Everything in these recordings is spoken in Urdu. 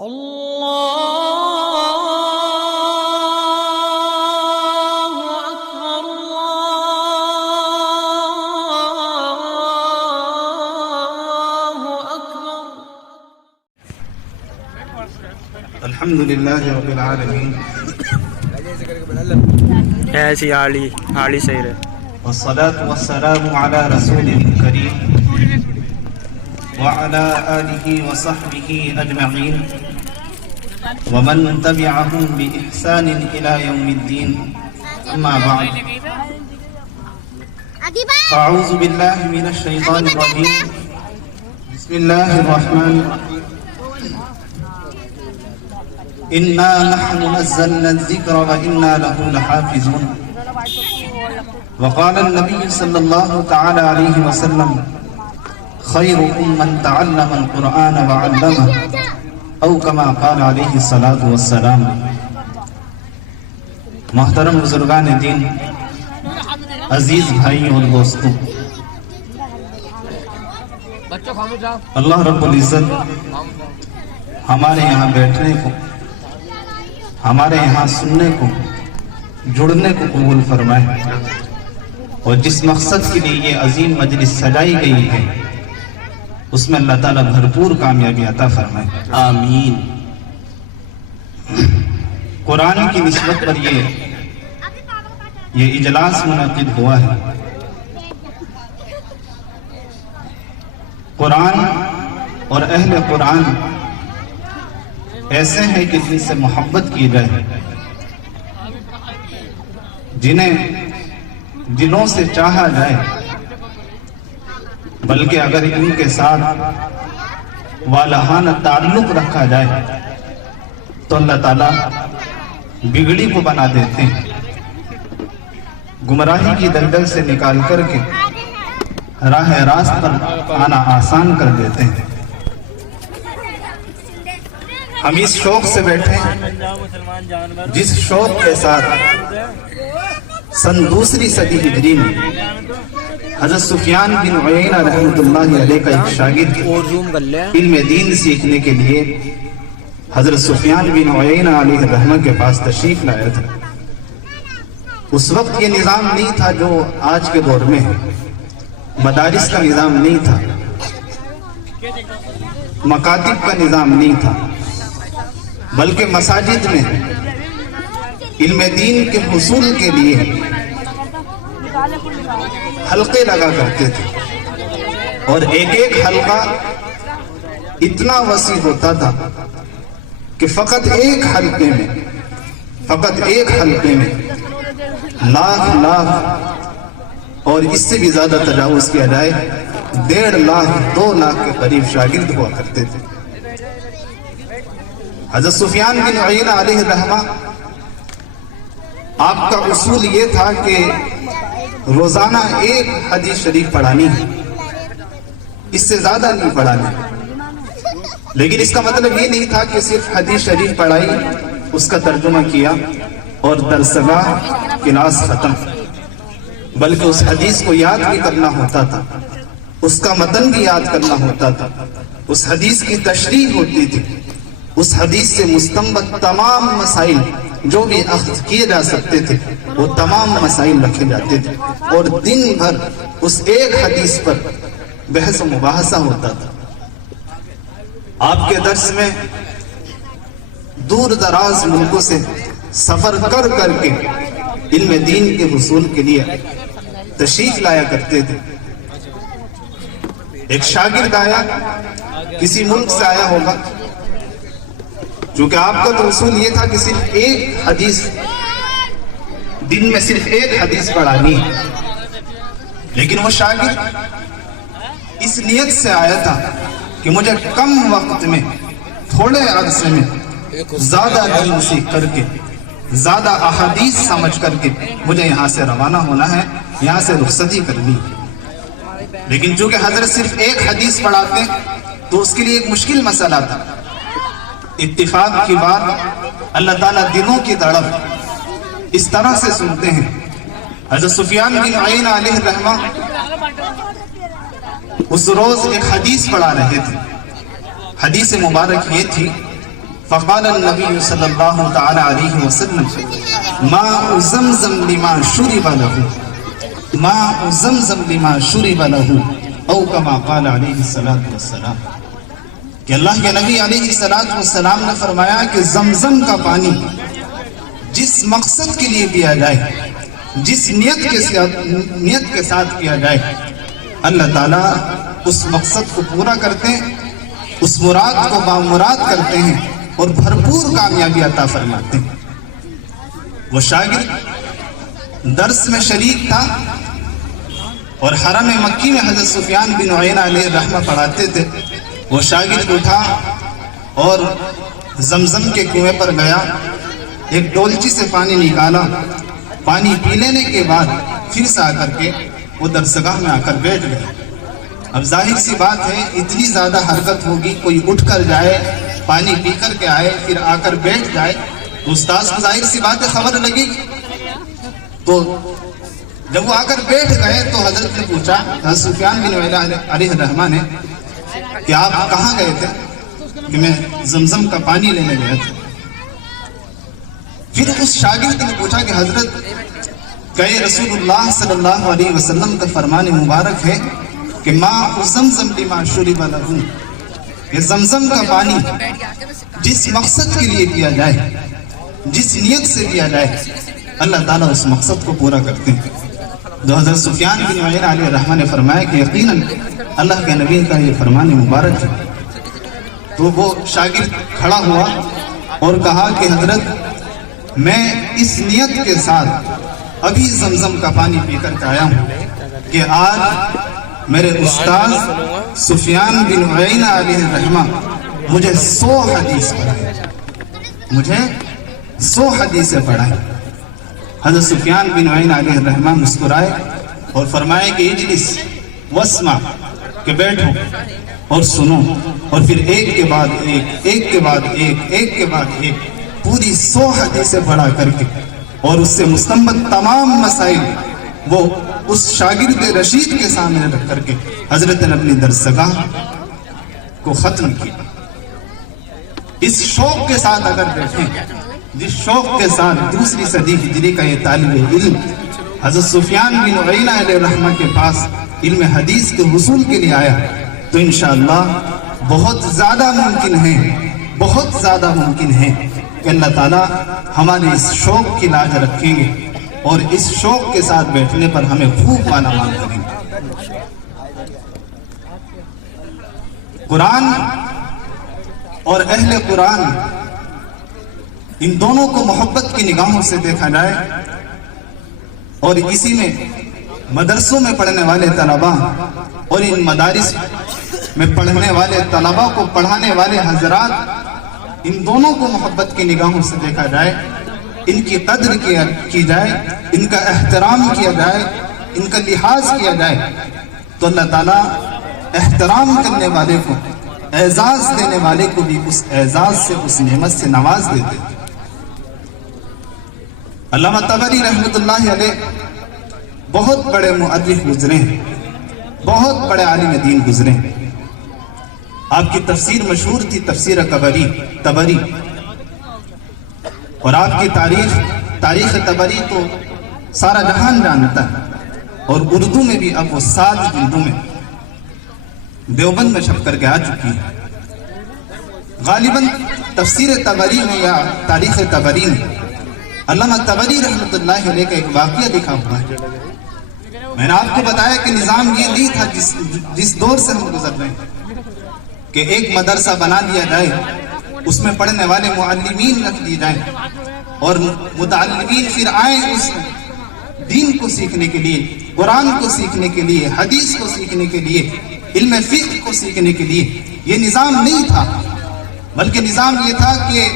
الحمد لله رب العالمين ایسی آڑی صحیح رہے. والصلاة والسلام على رسوله الكريم وعلى آله وصحبه أجمعين ومن تبعهم بإحسان إلى يوم الدين أما بعد أعوذ بالله من الشيطان الرجيم بسم الله الرحمن الرحيم إنا نحن نزلنا الذكر وإنا له لحافظون وقال النبي صلى الله تعالى عليه وسلم خيركم من تعلم القرآن وعلمه أو كما قال عليه الصلاة والسلام. محترم بزرگان دین، عزیز بھائیوں اور دوستوں، اللہ رب العزت ہمارے یہاں بیٹھنے کو، ہمارے یہاں سننے کو، جڑنے کو قبول فرمائے، اور جس مقصد کے لیے یہ عظیم مجلس سجائی گئی ہے اس میں اللہ تعالیٰ بھرپور کامیابی عطا فرمائے، آمین. قرآن کی نسبت پر یہ اجلاس منعقد ہوا ہے. قرآن اور اہل قرآن ایسے ہیں کہ جن سے محبت کی جائے، جنہیں دلوں سے چاہا جائے، بلکہ اگر ان کے ساتھ والہانہ تعلق رکھا جائے تو اللہ تعالیٰ بگڑی کو بنا دیتے ہیں، گمراہی کی دلدل سے نکال کر کے راہ راست پر آنا آسان کر دیتے ہیں. ہم اس شوق سے بیٹھے ہیں جس شوق کے ساتھ سن 2 صدی ہجری میں حضرت سفیان بن عیینہ رحمۃ اللہ علیہ کا ایک شاگرد علم دین سیکھنے کے لیے حضرت سفیان بن عیینہ علیہ الرحمہ کے پاس تشریف لایا تھا. اس وقت یہ نظام نہیں تھا جو آج کے دور میں ہے. مدارس کا نظام نہیں تھا، مکاتب کا نظام نہیں تھا، بلکہ مساجد میں علم دین کے حصول کے لیے حلقے لگا کرتے تھے، اور ایک ایک حلقہ اتنا وسیع ہوتا تھا کہ فقط ایک حلقے میں لاکھ اور اس سے بھی زیادہ تجاوز کیا جائے 1.5 لاکھ 2 لاکھ کے قریب شاگرد ہوا کرتے تھے. حضرت سفیان بن عیینہ علیہ الرحمہ آپ کا اصول یہ تھا کہ روزانہ ایک حدیث شریف پڑھانی ہے، اس سے زیادہ نہیں پڑھانی. لیکن اس کا مطلب یہ نہیں تھا کہ صرف حدیث شریف پڑھائی، اس کا ترجمہ کیا اور درسگاہ کلاس ختم، بلکہ اس حدیث کو یاد بھی کرنا ہوتا تھا، اس کا متن بھی یاد کرنا ہوتا تھا، اس حدیث کی تشریح ہوتی تھی، اس حدیث سے مستنبط تمام مسائل جو بھی اخذ کیے جا سکتے تھے وہ تمام مسائل رکھے جاتے تھے، اور دن بھر اس ایک حدیث پر بحث و مباحثہ ہوتا تھا. آپ کے درس میں دور دراز ملکوں سے سفر کر کر کے علم دین کے حصول کے لیے تشریف لایا کرتے تھے. ایک شاگرد آیا، کسی ملک سے آیا ہوگا، چونکہ آپ کا تو اصول یہ تھا کہ صرف ایک حدیث دن میں صرف ایک حدیث پڑھانی ہے، لیکن وہ شاگرد اس نیت سے آیا تھا کہ مجھے کم وقت میں تھوڑے عرصے میں زیادہ دین سیکھ کر کے زیادہ احادیث سمجھ کر کے مجھے یہاں سے روانہ ہونا ہے، یہاں سے رخصتی کرنی. لیکن چونکہ حضرت صرف ایک حدیث پڑھاتے تو اس کے لیے ایک مشکل مسئلہ تھا. اتفاق کی بات، اللہ تعالیٰ دلوں کی دھڑک اس طرح سے سنتے ہیں. حضرت سفیان بن عیینہ علیہ الرحمہ اس روز ایک حدیث پڑھا رہے تھے. حدیث مبارک یہ تھی فقال النبی صلی اللہ تعالی علیہ وسلم ماء زمزم لما شرب له ماء زمزم لما شرب له او کما قال علیہ الصلوۃ والسلام کہ اللہ کے نبی علیہ الصلوۃ والسلام نے فرمایا کہ زمزم کا پانی جس مقصد کے لیے پیا جائے، جس نیت کے ساتھ پیا جائے، اللہ تعالیٰ اس مقصد کو پورا کرتے ہیں، اس مراد کو بامراد کرتے ہیں اور بھرپور کامیابی عطا فرماتے ہیں۔ وہ شاگرد درس میں شریک تھا اور حرم مکی میں حضرت سفیان بن عیینہ علیہ الرحمہ پڑھاتے تھے۔ وہ شاگرد اٹھا اور زمزم کے کنویں پر گیا، ایک ڈولچی سے پانی نکالا، پانی پی لینے کے بعد پھر سے آ کر کے وہ درسگاہ میں آ کر بیٹھ گیا۔ اب ظاہر سی بات ہے اتنی زیادہ حرکت ہوگی، کوئی اٹھ کر جائے، پانی پی کر کے آئے، پھر آ کر بیٹھ جائے تو استاذ کو ظاہر سی بات ہے خبر لگی۔ تو جب وہ آ کر بیٹھ گئے تو حضرت نے پوچھا، حضرت سفیان بن عیینہ علیہ الرحمہ نے، کہ آپ کہاں گئے تھے؟ کہ میں زمزم کا پانی لینے گیا تھا۔ پھر اس شاگرد نے پوچھا کہ حضرت کہ رسول اللہ صلی اللہ علیہ وسلم کا فرمان مبارک ہے کہ ماء زمزم لما شرب له، یہ زمزم کا پانی جس مقصد کے لیے پیا جائے، جس نیت سے پیا جائے، اللہ تعالیٰ اس مقصد کو پورا کرتے ہیں۔ تو حضرت سفیان بن عیینہ علیہ الرحمہ نے فرمایا کہ یقیناً اللہ کے نبی کا یہ فرمان مبارک ہے۔ تو وہ شاگرد کھڑا ہوا اور کہا کہ حضرت میں اس نیت کے ساتھ ابھی زمزم کا پانی پی کر کے آیا ہوں کہ آج میرے استاذ سفیان بن عیینہ علیہ الرحمہ مجھے 100 حدیث پڑھائے، مجھے 100 حدیثیں پڑھائیں۔ حضرت سفیان بن عیینہ علیہ الرحمہ مسکرائے اور فرمائے کہ اجلس واسمع، کہ بیٹھو اور سنو، اور پھر ایک کے بعد ایک، ایک کے بعد ایک، ایک کے بعد ایک پوری 100 حدیثیں پڑھا کر کے اور اس سے مستنبط تمام مسائل وہ اس شاگرد رشید کے سامنے رکھ کر کے حضرت نے اپنی درسگاہ کو ختم کیا۔ اس شوق کے ساتھ اگر بیٹھیں، جس شوق کے ساتھ دوسری صدی ہجری کا یہ طالب علم حضرت سفیان بن عیینہ علیہ الرحمہ کے پاس علم حدیث کے حصول کے لیے آیا، تو انشاءاللہ بہت زیادہ ممکن ہے، بہت زیادہ ممکن ہے کہ اللہ تعالیٰ ہمارے اس شوق کی لاج رکھیں گے اور اس شوق کے ساتھ بیٹھنے پر ہمیں خوب مالا مال کریں گے۔ قرآن اور اہل قرآن، ان دونوں کو محبت کی نگاہوں سے دیکھا جائے اور اسی میں مدرسوں میں پڑھنے والے طلباء اور ان مدارس میں پڑھنے والے طلباء کو پڑھانے والے حضرات، ان دونوں کو محبت کی نگاہوں سے دیکھا جائے، ان کی قدر کی جائے، ان کا احترام کیا جائے، ان کا لحاظ کیا جائے، تو اللہ تعالیٰ احترام کرنے والے کو، اعزاز دینے والے کو بھی اس اعزاز سے، اس نعمت سے نواز دیتے ہیں۔ علامہ طبری رحمۃ اللہ علیہ بہت بڑے مؤرخ گزرے ہیں، بہت بڑے عالم دین گزرے ہیں۔ آپ کی تفسیر مشہور تھی، تفسیر طبری، اور آپ کی تاریخ طبری تو سارا جہان جانتا ہے، اور اردو میں بھی اب وہ 7 جلدوں میں دیوبند میں چھپ کر کے آ چکی ہے۔ غالباً تفسیر طبری میں یا تاریخ طبری میں علامہ طبری رحمۃ اللہ علیہ کا ایک واقعہ لکھا ہوا ہے۔ میں نے آپ کو بتایا کہ نظام یہ نہیں تھا جس دور سے ہم گزر رہے ہیں کہ ایک مدرسہ بنا دیا جائے، اس میں پڑھنے والے معلمین رکھ دی جائیں اور متعلمین پھر آئیں اس دین کو سیکھنے کے لیے، قرآن کو سیکھنے کے لیے، حدیث کو سیکھنے کے لیے، علم فقہ کو سیکھنے کے لیے۔ یہ نظام نہیں تھا، بلکہ نظام یہ تھا کہ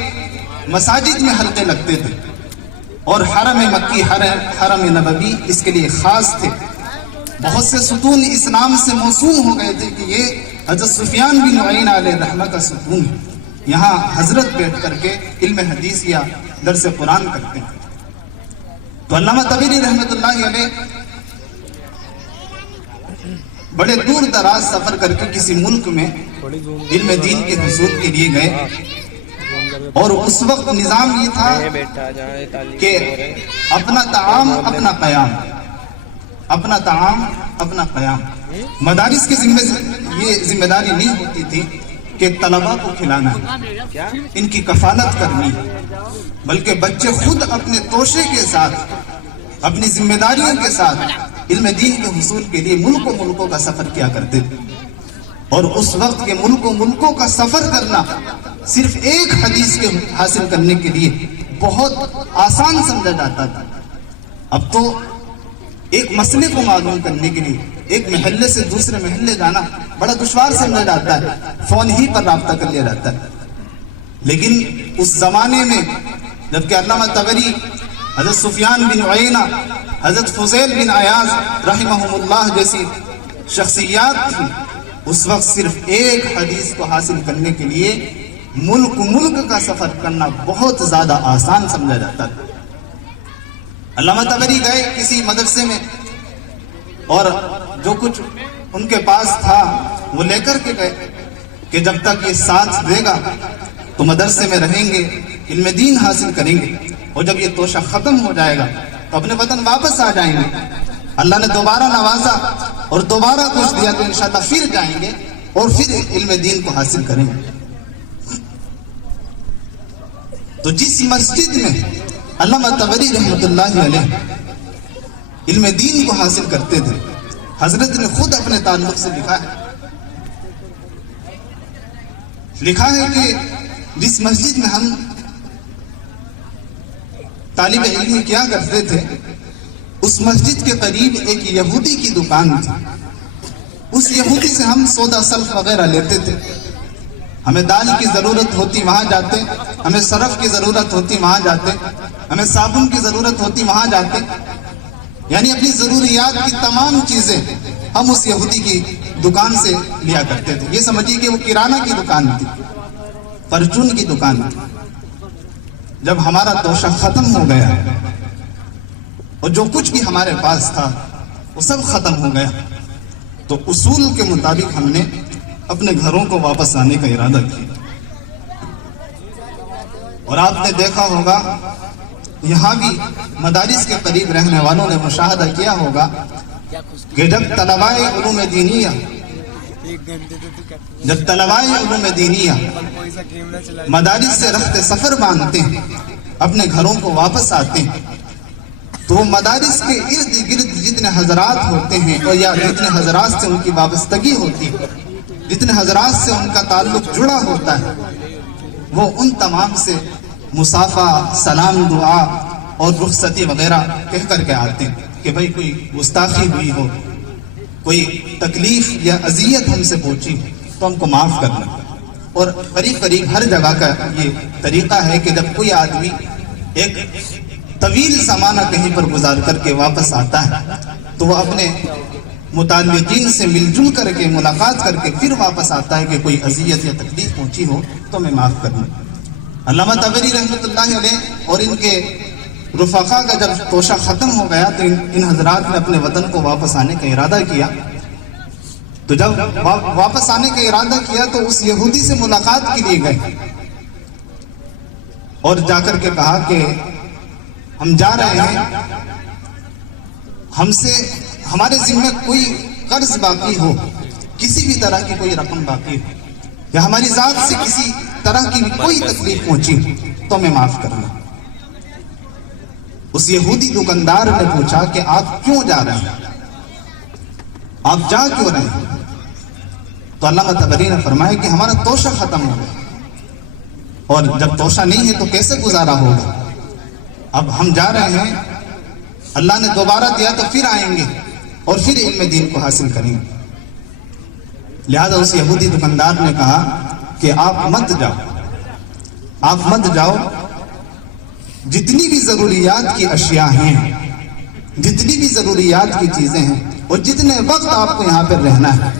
مساجد میں حلقے لگتے تھے اور حرم مکی، حرم نبوی اس کے لیے خاص تھے۔ بہت سے ستون اس نام سے موسوم ہو گئے تھے کہ یہ حضرت سفیان بن عیینہ علیہ الرحمہ کا ستون ہے، یہاں حضرت بیٹھ کر کے علم حدیث یا درس قرآن کرتے ہیں۔ تو علامہ طبری رحمۃ اللہ علیہ بڑے دور دراز سفر کر کے کسی ملک میں علم دین کے حصول کے لیے گئے، اور اس وقت نظام یہ تھا کہ اپنا طعام اپنا قیام، اپنا طعام اپنا قیام۔ مدارس کی یہ ذمہ داری نہیں ہوتی تھی کہ طلباء کو کھلانا ہے، ان کی کفالت کرنی ہے، بلکہ بچے خود اپنے توشے کے ساتھ، اپنی ذمہ داریوں کے ساتھ علم دین کے حصول کے لیے ملکوں کا سفر کیا کرتے تھے۔ اور اس وقت کے ملکوں کا سفر کرنا صرف ایک حدیث کے حاصل کرنے کے لیے بہت آسان سمجھا جاتا تھا۔ اب تو ایک مسئلے کو معلوم کرنے کے لیے ایک محلے سے دوسرے محلے جانا بڑا دشوار سمجھا جاتا ہے، فون ہی پر رابطہ کر لیا جاتا ہے۔ لیکن اس زمانے میں جبکہ علامہ طبری، حضرت سفیان بن عیینہ، حضرت فضیل بن عیاض رحمہم اللہ جیسی شخصیات تھی، اس وقت صرف ایک حدیث کو حاصل کرنے کے لیے ملک کا سفر کرنا بہت زیادہ آسان سمجھا جاتا تھا۔ علامہ طبری گئے کسی مدرسے میں اور جو کچھ ان کے پاس تھا وہ لے کر کے گئے کہ جب تک یہ ساتھ دے گا تو مدرسے میں رہیں گے، علم دین حاصل کریں گے، اور جب یہ توشہ ختم ہو جائے گا تو اپنے وطن واپس آ جائیں گے۔ اللہ نے دوبارہ نوازا اور دوبارہ کچھ دیا تو انشاءاللہ پھر جائیں گے اور پھر علم دین کو حاصل کریں گے۔ تو جس مسجد میں علامہ طبری رحمۃ اللہ علیہ علم دین کو حاصل کرتے تھے، حضرت نے خود اپنے تعلق سے لکھا ہے کہ جس مسجد میں ہم طالب علم کیا کرتے تھے، اس مسجد کے قریب ایک یہودی کی دکان تھی۔ اس یہودی سے ہم سودا سلف وغیرہ لیتے تھے، ہمیں دال کی ضرورت ہوتی وہاں جاتے، ہمیں صرف کی ضرورت ہوتی وہاں جاتے، ہمیں صابن کی ضرورت ہوتی وہاں جاتے، یعنی اپنی ضروریات کی تمام چیزیں ہم اس یہودی کی دکان سے لیا کرتے تھے۔ یہ سمجھیے کہ وہ کرانہ کی دکان تھی، پرچون کی دکان تھی۔ جب ہمارا توشہ ختم ہو گیا اور جو کچھ بھی ہمارے پاس تھا وہ سب ختم ہو گیا، تو اصول کے مطابق ہم نے اپنے گھروں کو واپس آنے کا ارادہ کیا۔ اور آپ نے دیکھا ہوگا یہاں بھی مدارس کے قریب رہنے والوں نے مشاہدہ کیا ہوگا کہ جب طلباء علوم دینیہ مدارس سے رخت سفر باندھتے ہیں، اپنے گھروں کو واپس آتے ہیں، تو وہ مدارس کے ارد گرد جتنے حضرات ہوتے ہیں اور یا جتنے حضرات سے ان کی وابستگی ہوتی ہے، جتنے حضرات سے ان کا تعلق جڑا ہوتا ہے، وہ ان تمام سے مصافحہ، سلام دعا اور رخصتی وغیرہ کہہ کر کے آتے ہیں کہ بھائی کوئی گستاخی ہوئی ہو، کوئی تکلیف یا اذیت ہم سے پہنچی تو ہم کو معاف کرنا۔ اور قریب ہر جگہ کا یہ طریقہ ہے کہ جب کوئی آدمی ایک طویل زمانہ کہیں پر گزار کر کے واپس آتا ہے تو وہ اپنے متعلقین سے مل جل کر کے ملاقات کر کے پھر واپس آتا ہے کہ کوئی اذیت یا تکلیف پہنچی ہو تو میں معاف کروں۔ علامہ طبری رحمۃ اللہ علیہ اور ان کے رفقا کا جب توشہ ختم ہو گیا تو ان حضرات نے اپنے وطن کو واپس آنے کا ارادہ کیا۔ تو جب واپس آنے کا ارادہ کیا تو اس یہودی سے ملاقات کے لیے گئے اور جا کر کے کہا کہ ہم جا رہے ہیں، ہم سے ہمارے ذمہ کوئی قرض باقی ہو، کسی بھی طرح کی کوئی رقم باقی ہو، یا ہماری ذات سے کسی طرح کی کوئی تکلیف پہنچی تو ہمیں معاف کرنا۔ اس یہودی دکاندار نے پوچھا کہ آپ کیوں جا رہے ہیں، آپ جا کیوں رہے ہیں؟ تو علامہ طبری نے فرمایا کہ ہمارا توشہ ختم ہو گیا، اور جب توشہ نہیں ہے تو کیسے گزارا ہوگا؟ اب ہم جا رہے ہیں، اللہ نے دوبارہ دیا تو پھر آئیں گے اور پھر علم دین کو حاصل کریں گے۔ لہذا اس یہودی دکاندار نے کہا کہ آپ مت جاؤ، جتنی بھی ضروریات کی اشیاء ہیں، جتنی بھی ضروریات کی چیزیں ہیں اور جتنے وقت آپ کو یہاں پر رہنا ہے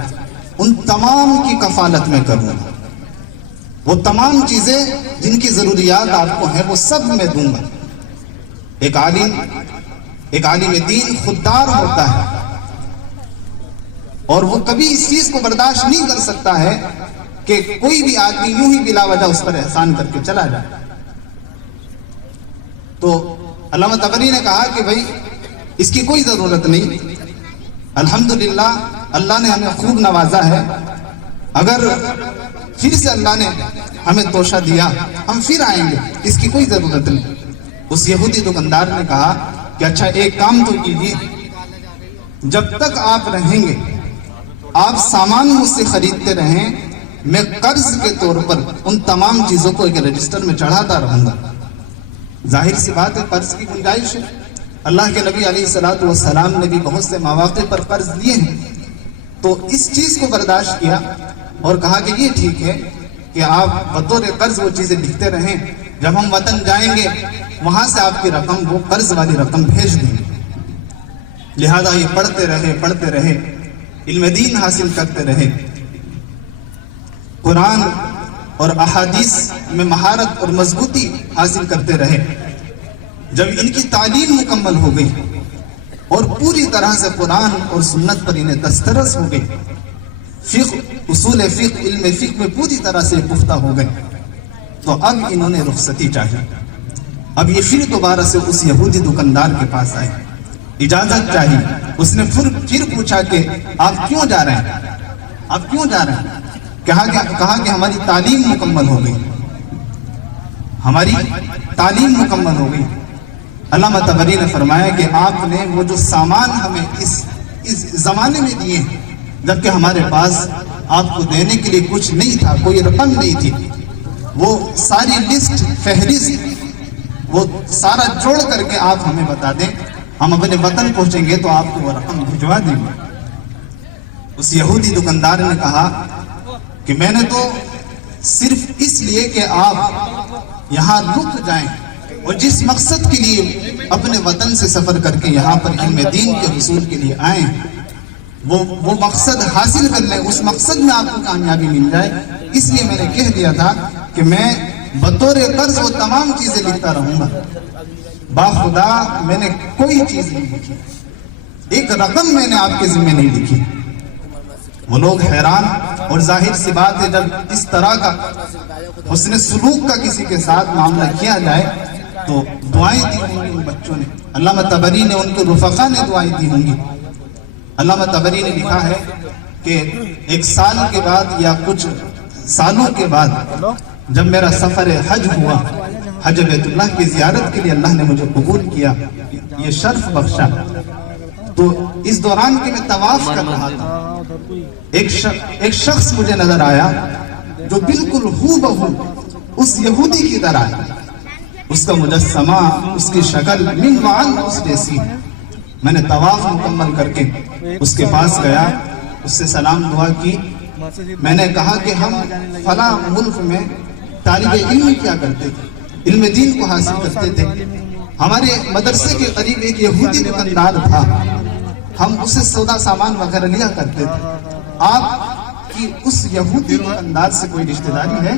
ان تمام کی کفالت میں کروں گا۔ وہ تمام چیزیں جن کی ضروریات آپ کو ہیں وہ سب میں دوں گا۔ ایک عالم دین خوددار ہوتا ہے اور وہ کبھی اس چیز کو برداشت نہیں کر سکتا ہے کہ کوئی بھی آدمی یوں ہی بلا وجہ اس پر احسان کر کے چلا جائے. تو علامہ طبری نے کہا کہ بھائی اس کی کوئی ضرورت نہیں. الحمدللہ اللہ نے ہمیں خوب نوازا ہے. اگر پھر سے اللہ نے ہمیں توشہ دیا ہم پھر آئیں گے, اس کی کوئی ضرورت نہیں. اس یہودی دکاندار نے کہا کہ اچھا ایک کام تو کیجیے, جب تک آپ رہیں گے آپ سامان مجھ سے خریدتے رہیں, میں قرض کے طور پر ان تمام چیزوں کو ایک رجسٹر میں چڑھاتا رہوں گا. ظاہر سی بات ہے قرض کی گنجائش ہے. اللہ کے نبی علیہ الصلوۃ والسلام نے بھی بہت سے مواقع پر قرض لیے ہیں, تو اس چیز کو برداشت کیا اور کہا کہ یہ ٹھیک ہے کہ آپ بطور قرض وہ چیزیں لکھتے رہیں, جب ہم وطن جائیں گے وہاں سے آپ کی رقم وہ قرض والی رقم بھیج دیں گے. لہذا یہ پڑھتے رہے علم دین حاصل کرتے رہے, قرآن اور احادیث میں مہارت اور مضبوطی حاصل کرتے رہے. جب ان کی تعلیم مکمل ہو گئی اور پوری طرح سے قرآن اور سنت پر انہیں دسترس ہو گئی, فقہ اصول فقہ علم فقہ میں پوری طرح سے پختہ ہو گئے, تو اب انہوں نے رخصتی چاہی. اب یہ پھر دوبارہ سے اس یہودی دکاندار کے پاس آئے, اجازت چاہی. اس نے پھر پوچھا کہ آپ کیوں جا رہے ہیں, آپ کیوں جا رہے ہیں؟ کہا کہ ہماری تعلیم مکمل ہو گئی, ہماری تعلیم مکمل ہو گئی. علامہ طبری نے فرمایا کہ آپ نے وہ جو سامان ہمیں اس زمانے میں دیے ہیں, جبکہ ہمارے پاس آپ کو دینے کے لیے کچھ نہیں تھا, کوئی رقم نہیں تھی, وہ ساری لسٹ فہرست وہ سارا جوڑ کر کے آپ ہمیں بتا دیں, ہم اپنے وطن پہنچیں گے تو آپ کو وہ رقم بھجوا دیں گے. اس یہودی دکاندار نے کہا کہ میں نے تو صرف اس لیے کہ آپ یہاں رک جائیں اور جس مقصد کے لیے اپنے وطن سے سفر کر کے یہاں پر علم دین کے حصول کے لیے آئیں, وہ مقصد حاصل کر لیں, اس مقصد میں آپ کو کامیابی مل جائے, اس لیے میں نے کہہ دیا تھا کہ میں بطور قرض وہ تمام چیزیں لکھتا رہوں گا. باخدا میں نے کوئی چیز نہیں لکھی, ایک رقم میں نے آپ کے ذمہ نہیں لکھی. وہ لوگ حیران, اور ظاہر سی بات ہے جب اس طرح کا حسن سلوک کا کسی کے ساتھ معاملہ کیا جائے تو دعائیں دی ہوں گی ان بچوں نے. علامہ طبری نے ان کے رفقا نے دعائیں دی ہوں گی. علامہ طبری نے لکھا ہے کہ ایک سال کے بعد یا کچھ سالوں کے بعد جب میرا سفر حج ہوا, حج بیت اللہ کی زیارت کے لیے اللہ نے مجھے قبول کیا, یہ شرف بخشا, تو اس دوران کہ میں طواف کر رہا تھا, ایک شخص مجھے نظر آیا جو بالکل ہو بہو اس یہودی کی طرح ہے, اس کا مجسمہ, اس کی شکل من معن اس جیسی. میں نے طواف مکمل کر کے اس کے پاس گیا, اس سے سلام دعا کی. میں نے کہا کہ ہم فلاں ملک میں طالب علم کیا کرتے تھے, علم دین کو حاصل کرتے تھے. ہمارے مدرسے کے قریب ایک یہودی دکاندار تھا, ہم اسے سودا سامان وغیرہ لیا کرتے تھے. آپ کی اس یہودی دکاندار سے کوئی رشتہ داری ہے؟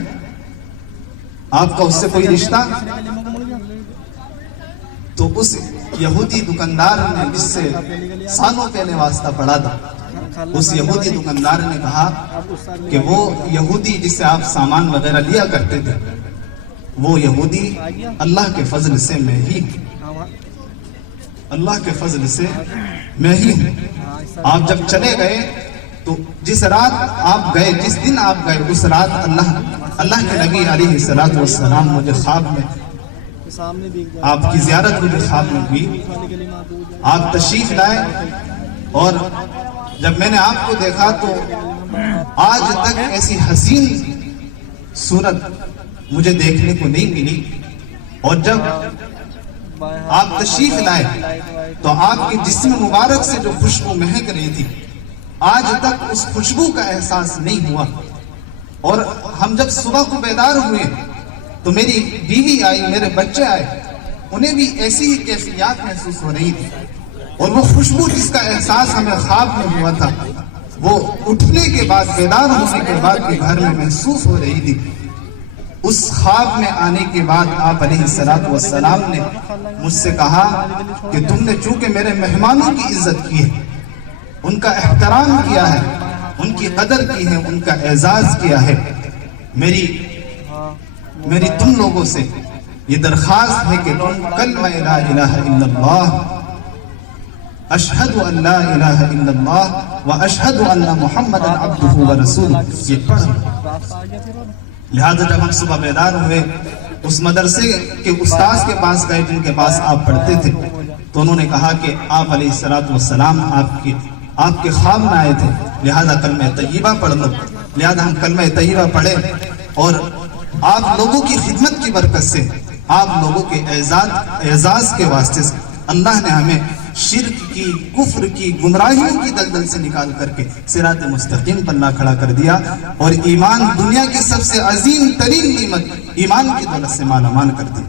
آپ کا اس سے کوئی رشتہ؟ تو اس یہودی دکاندار نے جس سے سالوں پہلے واسطہ پڑا تھا, اس یہودی دکاندار نے کہا کہ وہ یہودی جس سے آپ سامان وغیرہ لیا کرتے تھے, وہ یہودی اللہ کے فضل سے میں ہی ہوں, اللہ کے فضل سے میں ہی ہوں. آپ جب چلے گئے تو جس رات آپ گئے, جس دن آپ گئے, اس رات اللہ کے نبی علیہ الصلوۃ والسلام مجھے خواب میں, آپ کی زیارت مجھے خواب میں ہوئی, آپ تشریف لائے, اور جب میں نے آپ کو دیکھا تو آج تک ایسی حسین صورت مجھے دیکھنے کو نہیں ملی. اور جب آپ تشریف لائے تو آپ کے جسم مبارک سے جو خوشبو مہک رہی تھی, آج تک اس خوشبو کا احساس نہیں ہوا. اور ہم جب صبح کو بیدار ہوئے تو میری بیوی آئی, میرے بچے آئے, انہیں بھی ایسی ہی کیفیات محسوس ہو رہی تھی, اور وہ خوشبو جس کا احساس ہمیں خواب میں ہوا تھا وہ اٹھنے کے بعد, بیدار ہونے کے بعد کے گھر میں محسوس ہو رہی تھی. اس خواب میں آنے کے بعد آپ علیہ الصلوۃ والسلام نے مجھ سے کہا کہ تم نے چونکہ میرے مہمانوں کی عزت کی ہے, ان کا احترام کیا ہے, ان کی قدر کی ہے, ان کا اعزاز کیا ہے, میری تم لوگوں سے یہ درخواست ہے کہ تم کلمہ لا الہ الا اللہ اشہد ان لا الہ الا اللہ و اشہد ان محمد عبدہ و رسولہ یہ پڑھ لو۔ لہذا جب ہم صبح بیدار ہوئے اس مدرسے کے استاذ کے پاس گئے جن کے پاس آپ پڑھتے تھے تو انہوں نے کہا کہ آپ علیہ السلام آپ کے خواب میں آئے تھے، لہذا کلمہ طیبہ پڑھ لو۔ لہذا ہم کلمہ طیبہ پڑھے اور آپ لوگوں کی خدمت کی برکت سے، آپ لوگوں کے اعزاز کے واسطے سے اللہ نے ہمیں شرک کی، کفر کی، گمراہیوں کی دلدل سے نکال کر کے صراط مستقیم پر لا کھڑا کر دیا اور ایمان، دنیا کی سب سے عظیم ترین نعمت ایمان کی دولت سے مالا مال کر دی۔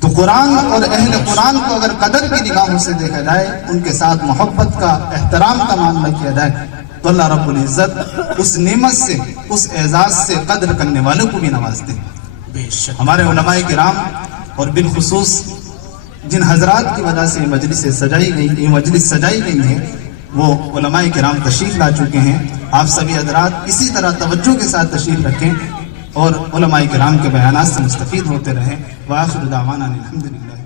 تو قرآن اور اہل قرآن کو اگر قدر کی نگاہوں سے دیکھا جائے، ان کے ساتھ محبت کا، احترام کا معاملہ کیا جائے تو اللہ رب العزت اس نعمت سے، اس اعزاز سے قدر کرنے والوں کو بھی نوازتے ہیں۔ ہمارے علماء کرام اور بالخصوص جن حضرات کی وجہ سے یہ مجلس سجائی گئی ہے وہ علماء کرام تشریف لا چکے ہیں۔ آپ سبھی حضرات اسی طرح توجہ کے ساتھ تشریف رکھیں اور علماء کرام کے بیانات سے مستفید ہوتے رہیں۔ وآخر دعوانا الحمدللہ۔